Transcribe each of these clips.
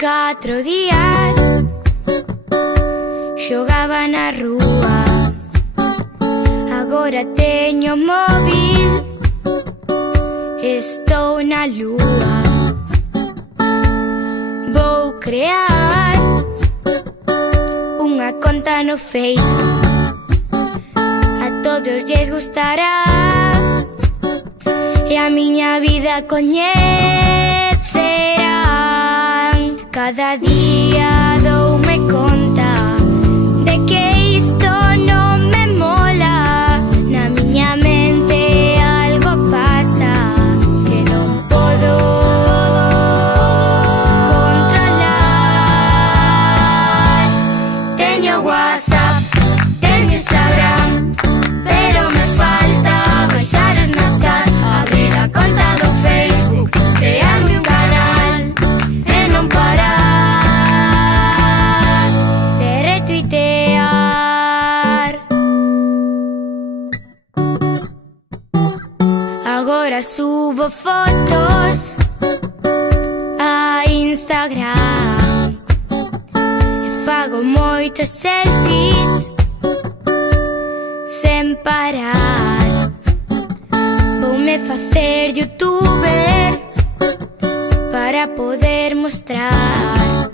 4 días xogaba na rúa. Agora teño móvil, estou na lúa. Vou crear unha conta no Facebook, a todos lles gustará e a miña vida coñecerán. Cada día doume conta de que isto non me mola. Na miña mente algo pasa que non podo controlar. Teño WhatsApp, teño Instagram, pero me falta baixar o Snapchat, abrir a conta do Facebook, crearme un canal e non parar de retuitear. Agora subo fotos a Instagram e fago moitos selfies sen parar. Voume facer youtuber para poder mostrar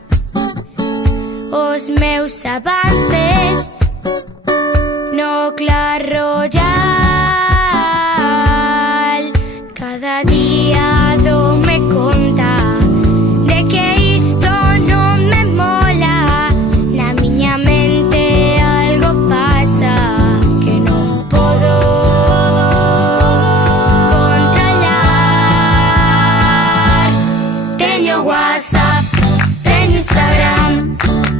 os meus avances no Clash Royale. Cada día doume conta de que isto non me mola. Na miña mente algo pasa que non podo controlar. Teño WhatsApp, teño Instagram,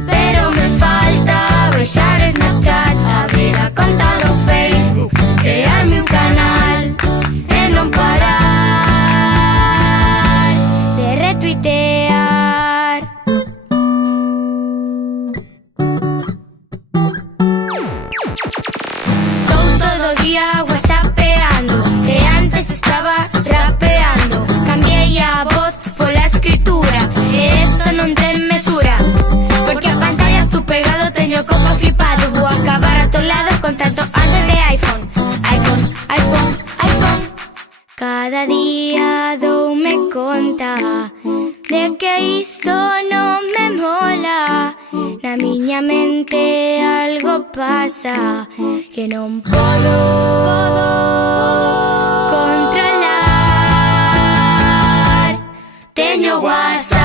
pero me falta baixar Snapchat, abrir a conta do Facebook, crearme un canal e non parar de retuitear. Estou todo o día whatsappeando e antes estaba rapeando. Cambiei a voz pola escritura e isto non ten mesura, porque a pantalla estou pegado, teño coco flipado. Vou acabar atolado con tanto Android de iPhone. iPhone, iPhone, iPhone. Cada día doume conta de que isto non me mola. Na miña mente algo pasa que non podo controlar. Teño WhatsApp,